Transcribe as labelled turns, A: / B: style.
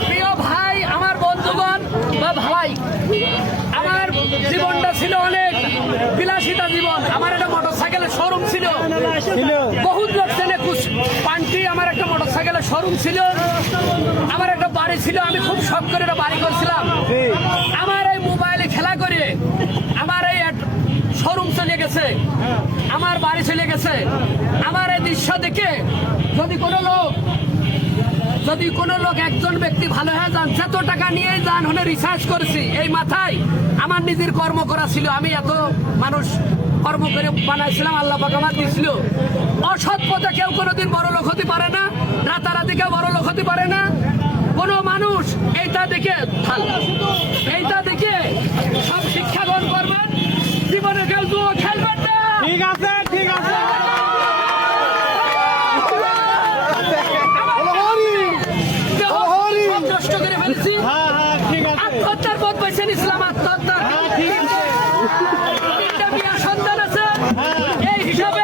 A: প্রিয় ভাই আমার বন্ধুগণ বা ভাই আমার জীবনটা ছিল অনেক বিলাসিতা জীবন। আমার একটা মোটর সাইকেলের শোরুম ছিল। বহুত লোক চেনে কুচ- পান্টি আমার একটা মোটর সাইকেলের শোরুম ছিল। আমার একটা বাড়ি ছিল। আমি খুব শখ করে একটা বাড়ি করছিলাম আমার এই মোবাইলে খেলা করে আমার এই শোরুম চলে গেছে আমার বাড়ি চলে গেছে। আমার এই দৃশ্য দেখে যদি কোনো লোক যদি কোনো লোক একজন ব্যক্তি ভালো হয়ে যান, যত টাকা নিয়ে যান হলে রিসার্চ করেছি। এই মাথায় আমার নিজের কর্ম করা ছিল। আমি এত মানুষ কর্ম করে বানাইছিলাম, আল্লাহ পাক আমার অসৎ পথে কেউ কোনোদিন বড় লোক হতে পারে না, রাতারাতি কেউ বড় লোক হতে পারে না। কোন মানুষ এইটা দেখে এইটা দেখে সব শিক্ষা গ্রহণ করবেন, জীবনে কেউ খেলবেন না।
B: ঠিক আছে ঠিক আছে।
A: আমরা
B: হ্যাঁ হ্যাঁ ঠিক আছে।
A: আত্মহত্যার পথ আত্মহত্যা
B: হ্যাঁ ঠিক আছে।
A: সন্তান আছে। এই হিসাবে